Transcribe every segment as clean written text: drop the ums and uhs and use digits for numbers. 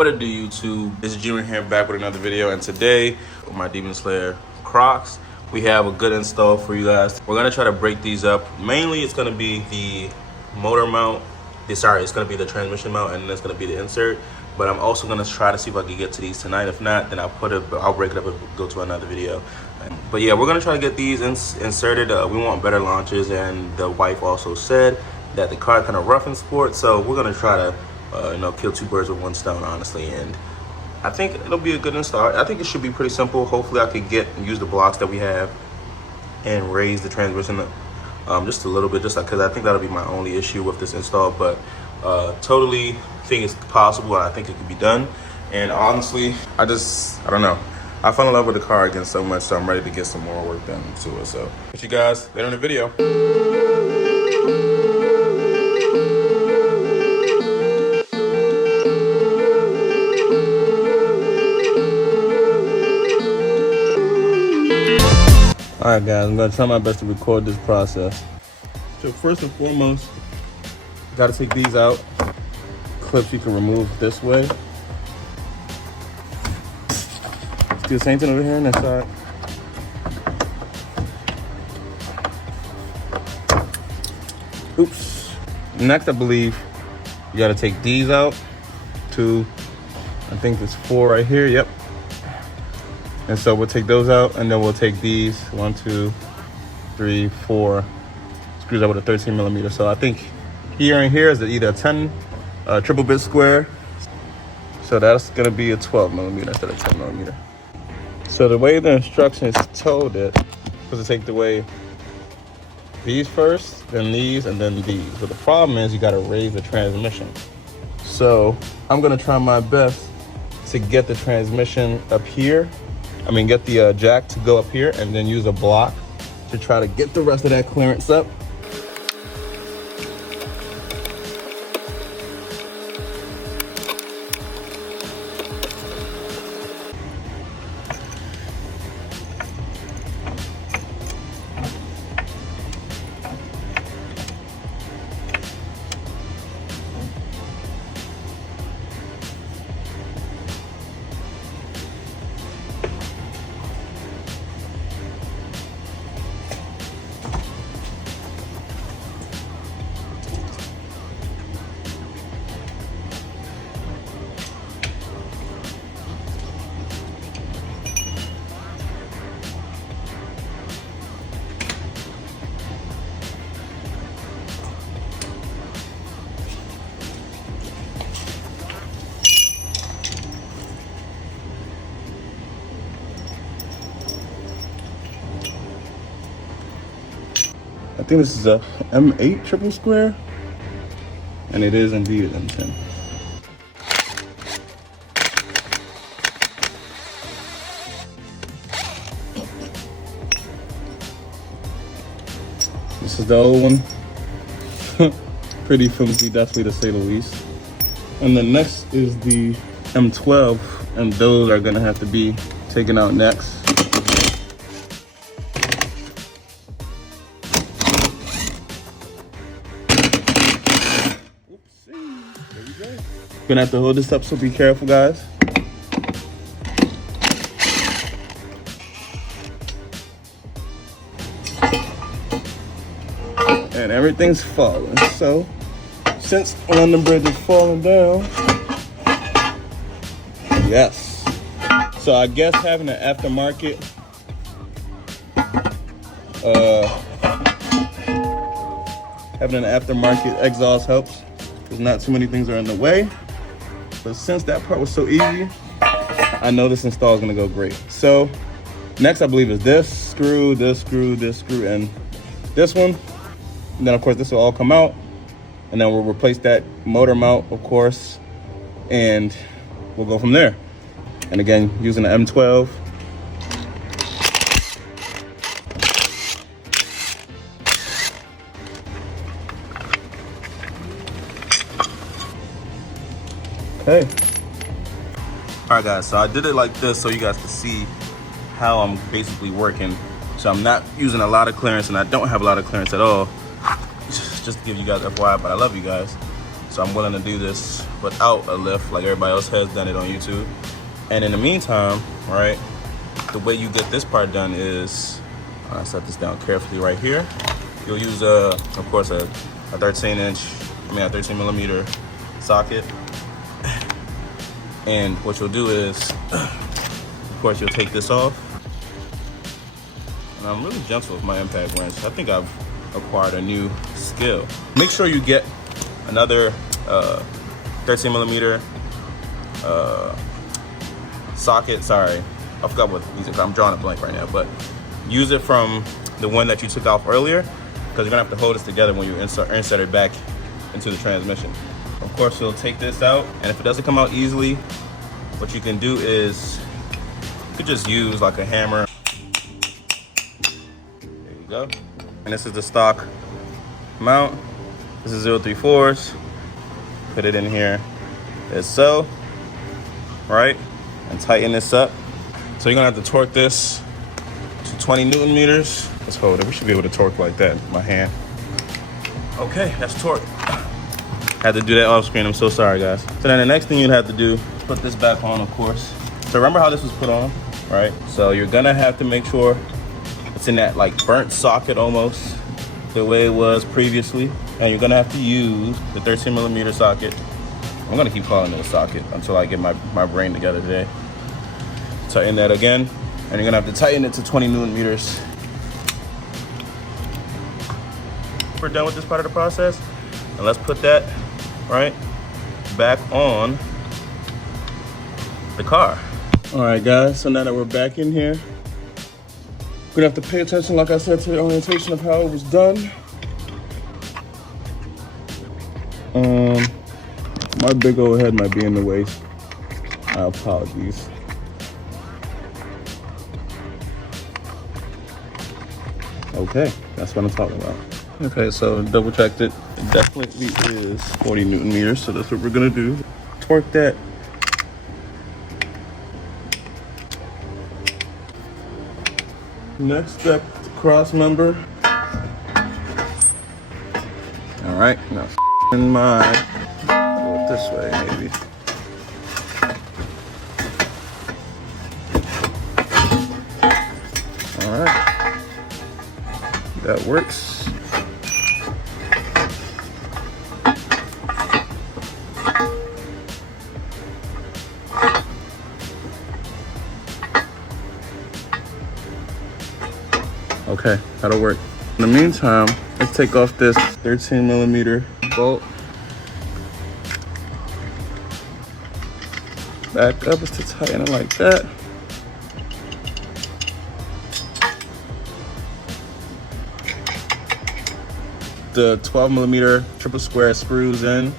What it do, YouTube? This is Junior here, back with another video, and today with my Demon Slayer Crocs, we have a good install for you guys. We're gonna try to break these up. Mainly, it's gonna be the motor mount. It's gonna be the transmission mount, and then it's gonna be the insert. But I'm also gonna try to see if I can get to these tonight. If not, then I'll break it up and go to another video. But yeah, we're gonna try to get these inserted. We want better launches, and the wife also said that the car kind of rough in sport, so we're gonna try to kill two birds with one stone, honestly. And I think it'll be a good install. I think it should be pretty simple. Hopefully I could use the blocks that we have and raise the transmission just a little bit, just because I think that'll be my only issue with this install. But totally think it's possible, and I think it could be done. And honestly, I don't know. I fell in love with the car again so much, so I'm ready to get some more work done to it. So catch you guys later in the video. Alright guys, I'm gonna try my best to record this process. So first and foremost, gotta take these out. Clips you can remove this way. Let's do the same thing over here on this side. Oops. Next, I believe you gotta take these out. Two, I think there's 4 right here, yep. And so we'll take those out, and then we'll take these 1, 2, 3, 4 screws out with a 13 millimeter. So I think here and here is either a 10 triple bit square. So that's gonna be a 12 millimeter instead of 10 millimeter. So the way the instructions told it was to take away these first, then these, and then these. But the problem is you gotta raise the transmission. So I'm gonna try my best to get the transmission up here. Get the jack to go up here, and then use a block to try to get the rest of that clearance up. I think this is a M8 triple square, and it is indeed an M10. This is the old one. Pretty flimsy, definitely to say the least. And the next is the M12, and those are gonna have to be taken out next. Gonna have to hold this up, so be careful, guys. And everything's falling. So since London Bridge is falling down, yes. So I guess having an aftermarket exhaust helps, because not too many things are in the way. But since that part was so easy, I know this install is gonna go great. So next, I believe, is this screw, this screw, this screw, and this one. And then of course this will all come out, and then we'll replace that motor mount, of course, and we'll go from there. And again, using the M12. Okay. All right, guys, so I did it like this so you guys can see how I'm basically working. So I'm not using a lot of clearance, and I don't have a lot of clearance at all. Just to give you guys FYI, but I love you guys. So I'm willing to do this without a lift like everybody else has done it on YouTube. And in the meantime, right, the way you get this part done is, I set this down carefully right here. You'll use, of course, a 13 millimeter socket. And what you'll do is, of course, you'll take this off. And I'm really gentle with my impact wrench. I think I've acquired a new skill. Make sure you get another 13 millimeter socket. Sorry, I forgot what these are. I'm drawing a blank right now, but use it from the one that you took off earlier, because you're gonna have to hold this together when you insert it back into the transmission. Of course, you'll take this out, and if it doesn't come out easily, what you can do is you could just use like a hammer. There you go. And this is the stock mount. This is 034s. Put it in here as so, right? And tighten this up. So you're gonna have to torque this to 20 Newton meters. Let's hold it. We should be able to torque like that with my hand. Okay, that's torque. Had to do that off screen, I'm so sorry guys. So then the next thing you'd have to do, put this back on, of course. So remember how this was put on, right? So you're gonna have to make sure it's in that like burnt socket almost, the way it was previously. And you're gonna have to use the 13 millimeter socket. I'm gonna keep calling it a socket until I get my brain together today. Tighten that again, and you're gonna have to tighten it to 20 Newton meters. We're done with this part of the process, and let's put that right back on the car. All right guys, so now that we're back in here, we're gonna have to pay attention, like I said, to the orientation of how it was done. My big old head might be in the way. My apologies. Okay, that's what I'm talking about. Okay, so double checked it. It definitely is 40 Newton meters, so that's what we're gonna do. Torque that. Next step, the cross member. All right, now in my, go it this way maybe. All right, that works. Okay, that'll work. In the meantime, let's take off this 13 millimeter bolt. Back up is to tighten it like that. The 12 millimeter triple square screws in.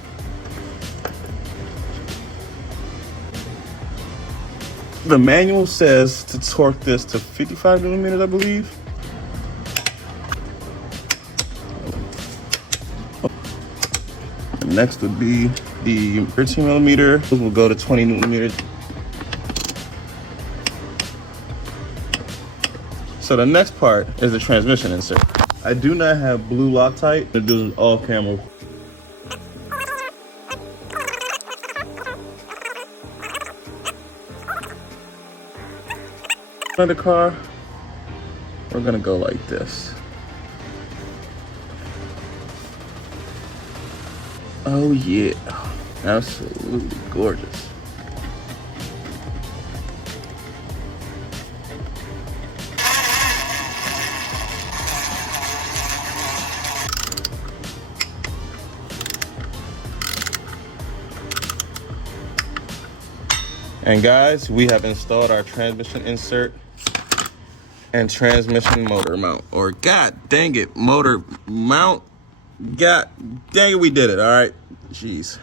The manual says to torque this to 55 millimeters, I believe. Next would be the 13 millimeter. Those will go to 20 Newton meters. So the next part is the transmission insert. I do not have blue Loctite. It does off camera. On the car, we're gonna go like this. Oh yeah, absolutely gorgeous. And guys, we have installed our transmission insert and transmission motor mount, or god dang it, motor mount. God dang it, we did it. All right, jeez.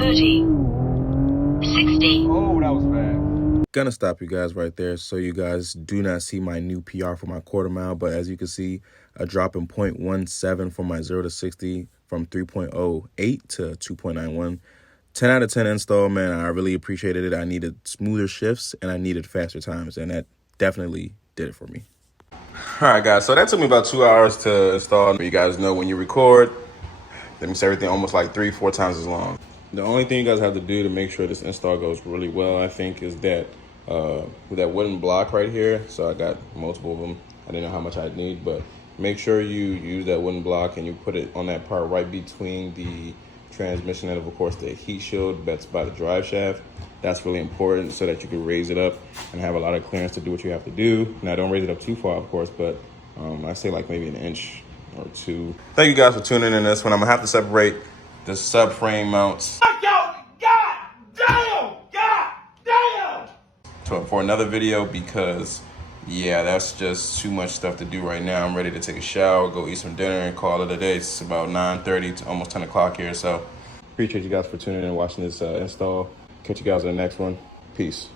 30, 60. Oh, that was bad. Gonna stop you guys right there so you guys do not see my new PR for my quarter mile, but as you can see, a drop in 0.17 from my 0 to 60 from 3.08 to 2.91. 10 out of 10 install, man. I really appreciated it. I needed smoother shifts and I needed faster times, and that definitely did it for me. All right, guys, so that took me about 2 hours to install. You guys know when you record, that makes everything almost like 3-4 times as long. The only thing you guys have to do to make sure this install goes really well, I think, is that with that wooden block right here. So I got multiple of them. I didn't know how much I'd need, but make sure you use that wooden block and you put it on that part right between the transmission and, of course, the heat shield that's by the drive shaft. That's really important so that you can raise it up and have a lot of clearance to do what you have to do. Now, don't raise it up too far, of course, but I say like maybe an inch or two. Thank you guys for tuning in this one. I'm gonna have to separate the subframe mounts. God damn! For another video, because yeah, that's just too much stuff to do right now. I'm ready to take a shower, go eat some dinner, and call it a day. It's about 9:30 to almost 10 o'clock here, so appreciate you guys for tuning in and watching this install. Catch you guys in the next one. Peace.